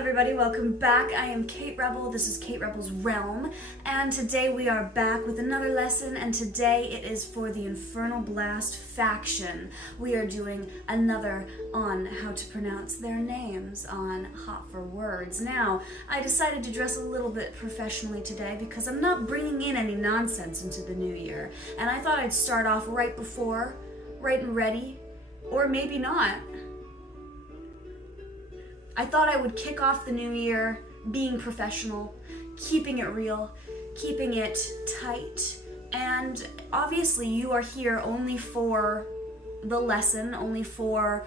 everybody, welcome back. I am Kate Rebel, this is Kate Rebel's Realm, and today we are back with another lesson, and today it is for the Infernal Blast faction. We are doing another on how to pronounce their names on Hot for Words. Now, I decided to dress a little bit professionally today because I'm not bringing in any nonsense into the new year, and I thought I'd start off right and ready, or maybe not. I thought I would kick off the new year being professional, keeping it real, keeping it tight, and obviously you are here only for the lesson, only for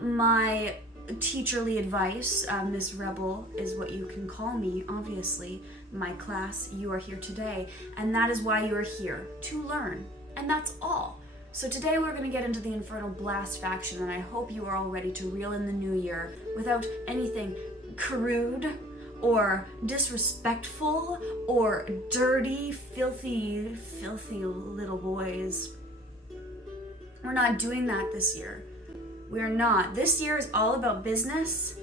my teacherly advice. Miss Rebel is what you can call me, obviously. My class, you are here today, and that is why you are here, to learn, and that's all. So today we're going to get into the Infernal Blast faction, and I hope you are all ready to reel in the new year without anything crude or disrespectful or dirty, filthy little boys. We're not doing that this year. We are not. This year is all about business,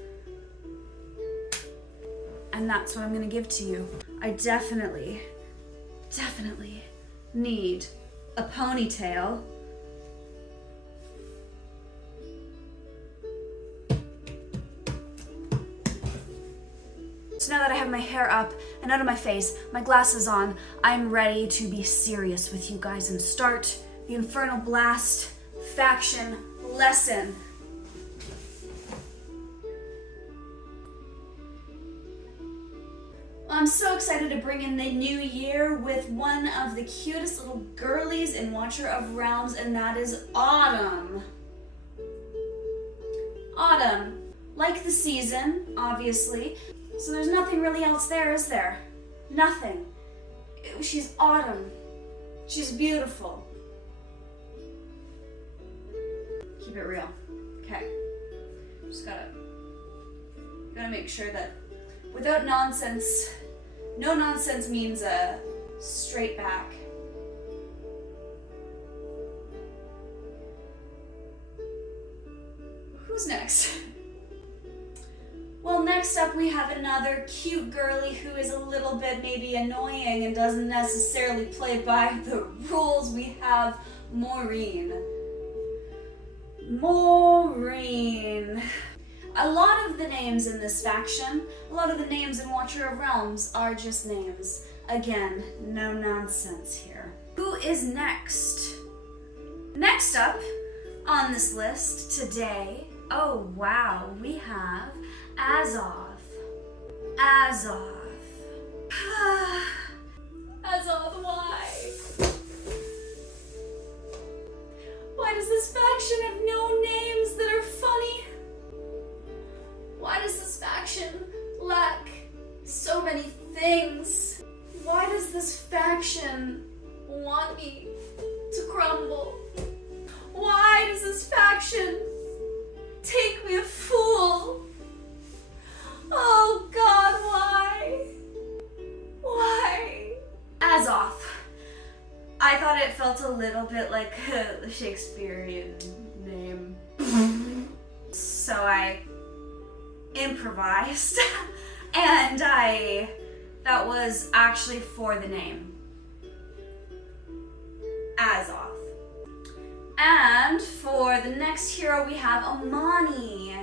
and that's what I'm going to give to you. I definitely need a ponytail. So now that I have my hair up and out of my face, my glasses on, I'm ready to be serious with you guys and start the Infernal Blast faction lesson. Well, I'm so excited to bring in the new year with one of the cutest little girlies in Watcher of Realms, and that is Autumn. Autumn, like the season, obviously. So there's nothing really else there, is there? Nothing. She's Autumn. She's beautiful. Keep it real. Okay. Just gotta make sure that without nonsense, no nonsense means a straight back. Who's next? Well, next up we have another cute girly who is a little bit maybe annoying and doesn't necessarily play by the rules. We have Maureen. Maureen. A lot of the names in this faction, a lot of the names in Watcher of Realms are just names. Again, no nonsense here. Who is next? Next up on this list today, oh wow, we have Azoth. Azoth, why? Why does this faction have no names that are funny? Why does this faction lack so many things? Why does this faction want me to crumble? Why does this faction take me a fool? Oh God, why? Why? Azoth. I thought it felt a little bit like a Shakespearean name. So I improvised and that was actually for the name. Azoth. And for the next hero we have Amani.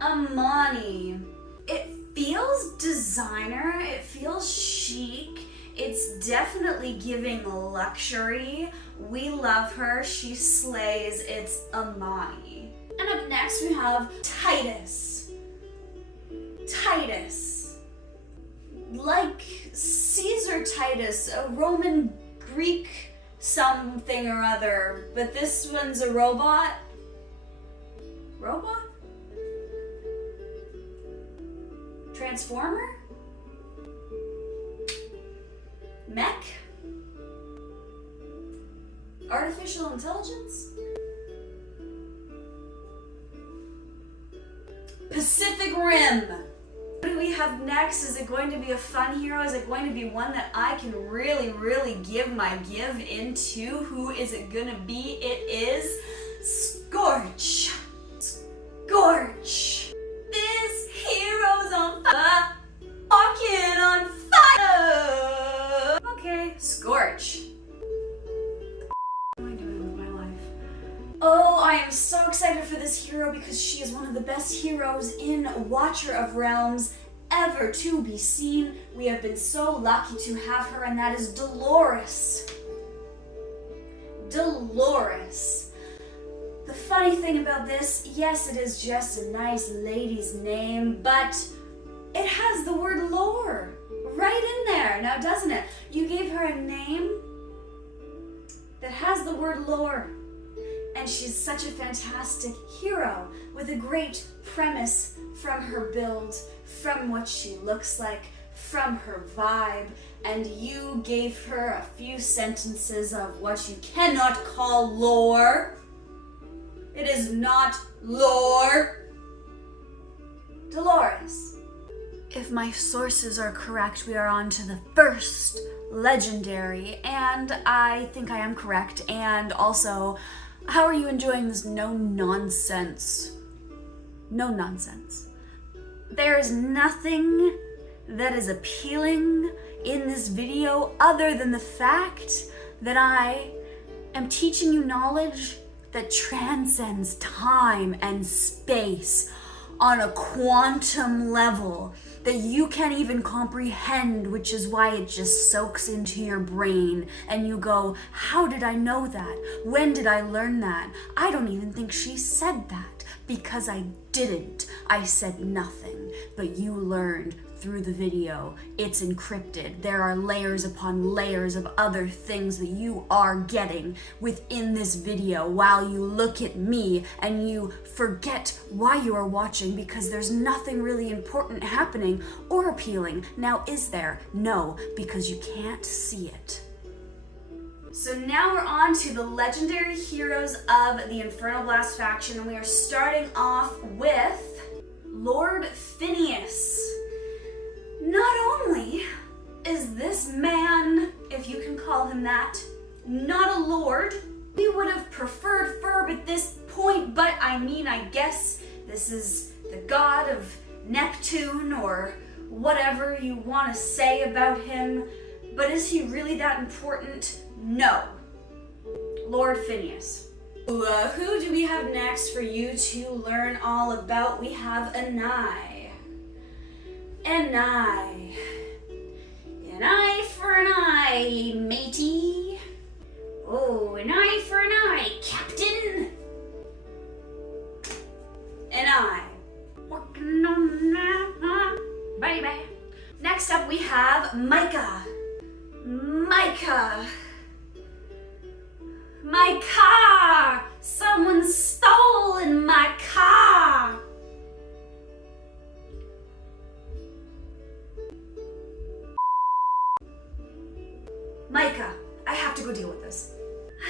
Amani. It feels designer, it feels chic, it's definitely giving luxury. We love her, she slays, it's Amani. And up next we have Titus. Titus. Like Caesar Titus, a Roman Greek something or other, but this one's a robot. Robot? Transformer? Mech? Artificial intelligence? Pacific Rim! What do we have next? Is it going to be a fun hero? Is it going to be one that I can really give my give into? Who is it gonna be? It is Scorch. Scorch! This hero's hero because she is one of the best heroes in Watcher of Realms ever to be seen. We have been so lucky to have her, and that is Dolores. Dolores. The funny thing about this, yes, it is just a nice lady's name, but it has the word lore right in there, now doesn't it? You gave her a name that has the word lore, and she's such a fantastic hero with a great premise from her build, from what she looks like, from her vibe, and you gave her a few sentences of what you cannot call lore. It is not lore. Dolores. If my sources are correct, we are on to the first legendary, and I think I am correct. And also, how are you enjoying this no nonsense? No nonsense. There is nothing that is appealing in this video other than the fact that I am teaching you knowledge that transcends time and space on a quantum level that you can't even comprehend, which is why it just soaks into your brain and you go, how did I know that? When did I learn that? I don't even think she said that, because I didn't. I said nothing, but you learned through the video. It's encrypted. There are layers upon layers of other things that you are getting within this video while you look at me and you forget why you are watching, because there's nothing really important happening or appealing. Now, is there? No, because you can't see it. So now we're on to the legendary heroes of the Infernal Blast faction, and we are starting off with Lord Phineas. Not only is this man, if you can call him that, not a lord, we would have preferred Ferb at this point, but I mean, I guess this is the god of Neptune or whatever you want to say about him, but is he really that important? No. Lord Phineas. Who do we have next for you to learn all about? We have Anai. An eye. An eye for an eye, matey. Oh, an eye for an eye, Captain. An eye. Working on that, baby. Next up we have Micah. Micah. My car! Someone's stolen my car! Micah, I have to go deal with this.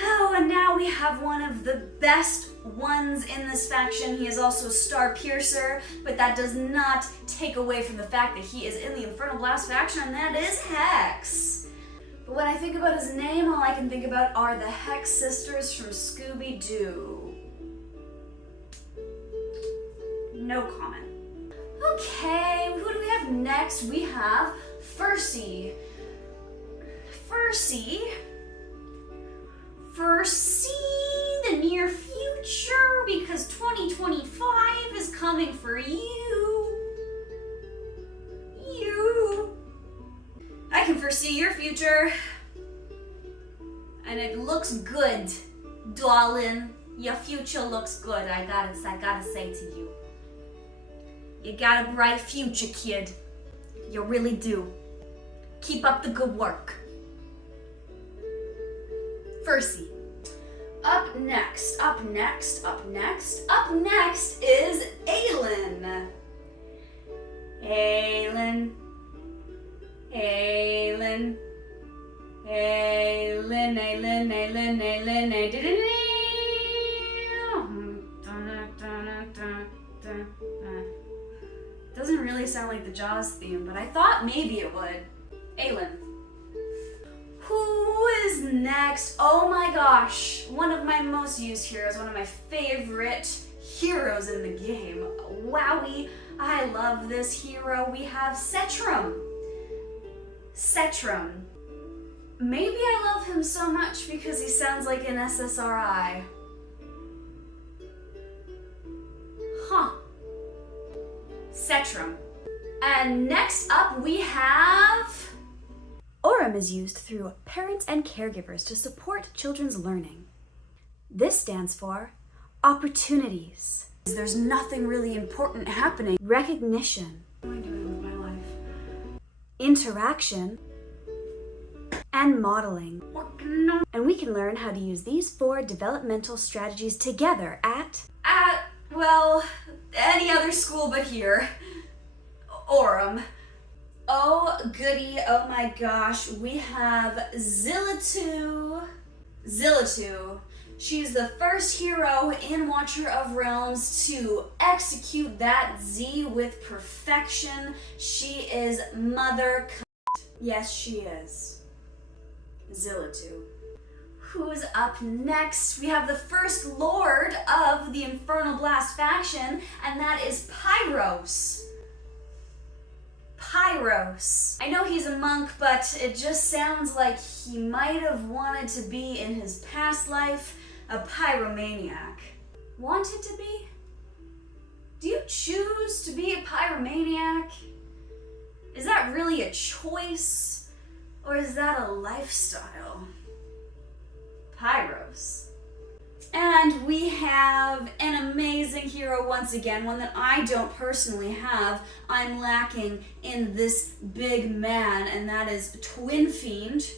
Oh, and now we have one of the best ones in this faction. He is also a Star Piercer, but that does not take away from the fact that he is in the Infernal Blast faction, and that is Hex. But when I think about his name, all I can think about are the Hex sisters from Scooby-Doo. No comment. Okay, who do we have next? We have Fursy. Foresee the near future, because 2025 is coming for you. I can foresee your future, and it looks good, darling. Your future looks good. I gotta say to you. You got a bright future, kid. You really do. Keep up the good work. Fursy. Up next is Aelin. Doesn't really sound like the Jaws theme, but I thought maybe it would. Aelin. Who is next? Oh my gosh, one of my most used heroes, one of my favorite heroes in the game. Wowie, I love this hero. We have Setram. Maybe I love him so much because he sounds like an SSRI. Cetrum. And next up we have... Orem is used through parents and caregivers to support children's learning. This stands for opportunities. There's nothing really important happening. Recognition. What am I doing with my life? Interaction. And modeling. And we can learn how to use these 4 developmental strategies together at, well, any other school but here. Orem. Oh goody, oh my gosh, we have Zillatu. She's the first hero in Watcher of Realms to execute that Z with perfection. She is mother cunt. Yes, she is. Zillatu. Who's up next? We have the first lord of the Infernal Blast faction, and that is Pyros. I know he's a monk, but it just sounds like he might have wanted to be in his past life a pyromaniac. Wanted to be? Do you choose to be a pyromaniac? Is that really a choice? Or is that a lifestyle? Pyros. And we have an amazing hero once again, one that I don't personally have. I'm lacking in this big man, and that is Twin Fiend.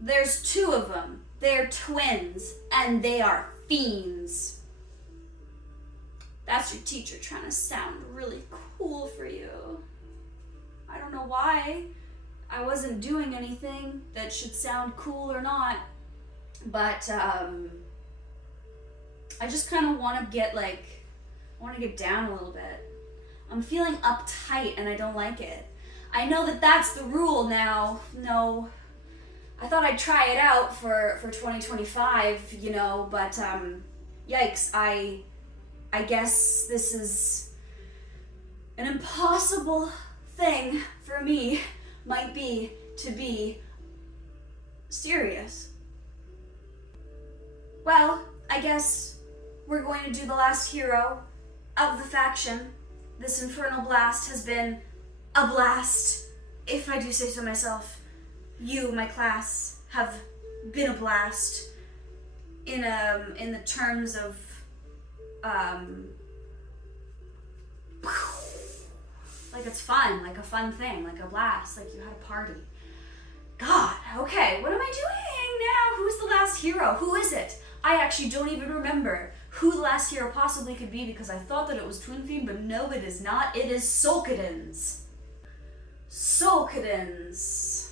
There's 2 of them. They're twins, and they are fiends. That's your teacher trying to sound really cool for you. I don't know why. I wasn't doing anything that should sound cool or not. But I just kind of want to get down a little bit. I'm feeling uptight and I don't like it. I know that that's the rule now. No, I thought I'd try it out for 2025, you know, but yikes, I guess this is an impossible thing for me, might be, to be serious. Well, I guess we're going to do the last hero of the faction. This Infernal Blast has been a blast, if I do say so myself. You, my class, have been a blast in the terms of like it's fun, like a fun thing, like a blast, like you had a party. God, okay, what am I doing now? Who's the last hero? Who is it? I actually don't even remember who the last hero possibly could be because I thought that it was Twin Fiend, but no, it is not. It is Solkadins. Solkadins.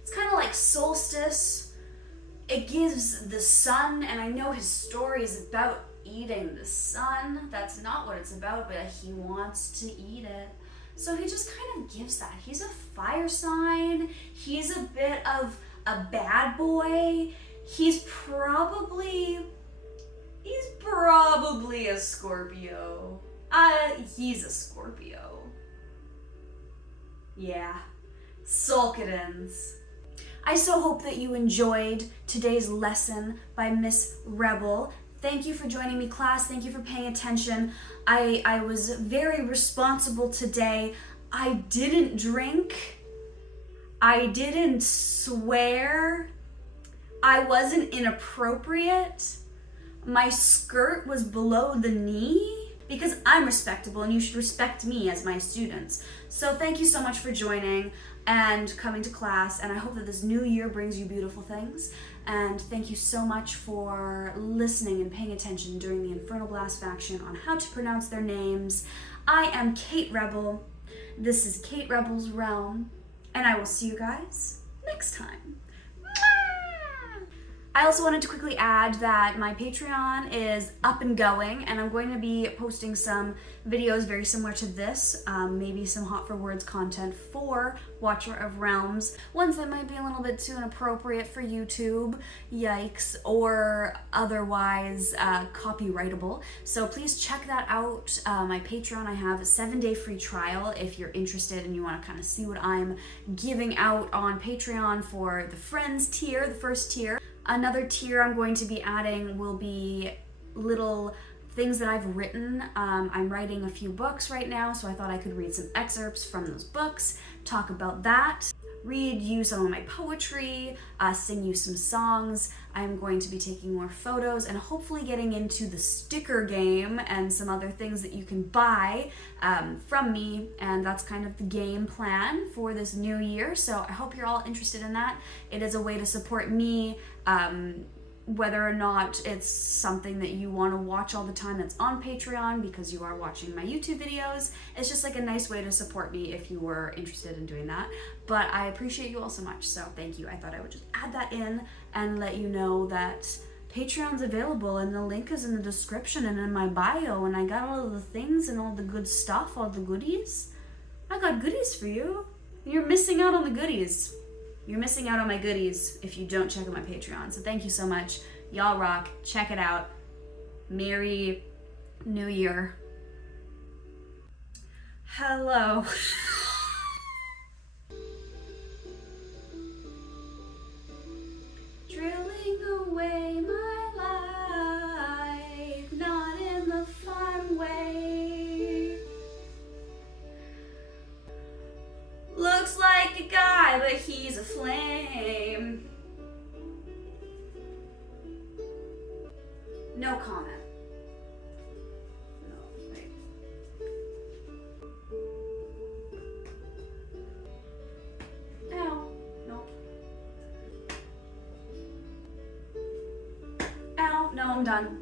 It's kind of like Solstice. It gives the sun, and I know his story is about eating the sun. That's not what it's about, but he wants to eat it. So he just kind of gives that. He's a fire sign. He's a bit of a bad boy. He's probably a Scorpio. He's a Scorpio. Yeah. Solkadins. I so hope that you enjoyed today's lesson by Miss Rebel. Thank you for joining me, class. Thank you for paying attention. I was very responsible today. I didn't drink. I didn't swear. I wasn't inappropriate. My skirt was below the knee because I'm respectable and you should respect me as my students. So thank you so much for joining and coming to class, and I hope that this new year brings you beautiful things. And thank you so much for listening and paying attention during the Infernal Blast faction on how to pronounce their names. I am Kate Rebel. This is Kate Rebel's Realm, and I will see you guys next time. I also wanted to quickly add that my Patreon is up and going, and I'm going to be posting some videos very similar to this, maybe some Hot for Words content for Watcher of Realms, ones that might be a little bit too inappropriate for YouTube, yikes, or otherwise copyrightable. So please check that out. My Patreon, I have a 7-day free trial if you're interested and you want to kind of see what I'm giving out on Patreon for the Friends tier, the first tier. Another tier I'm going to be adding will be little things that I've written. I'm writing a few books right now, so I thought I could read some excerpts from those books, talk about that, read you some of my poetry, sing you some songs. I'm going to be taking more photos and hopefully getting into the sticker game and some other things that you can buy from me, and that's kind of the game plan for this new year. So I hope you're all interested in that. It is a way to support me, whether or not it's something that you want to watch all the time that's on Patreon because you are watching my YouTube videos. It's just like a nice way to support me if you were interested in doing that. But I appreciate you all so much, so thank you. I thought I would just add that in and let you know that Patreon's available, and the link is in the description and in my bio, and I got all of the things and all the good stuff, all the goodies. I got goodies for you. You're missing out on the goodies. You're missing out on my goodies if you don't check out my Patreon. So thank you so much. Y'all rock. Check it out. Merry New Year. Hello. Drilling away my life, not in the fun way. Looks like a guy, but he's a flame. No comment. No, wait. Ow. Nope. Ow. No, I'm done.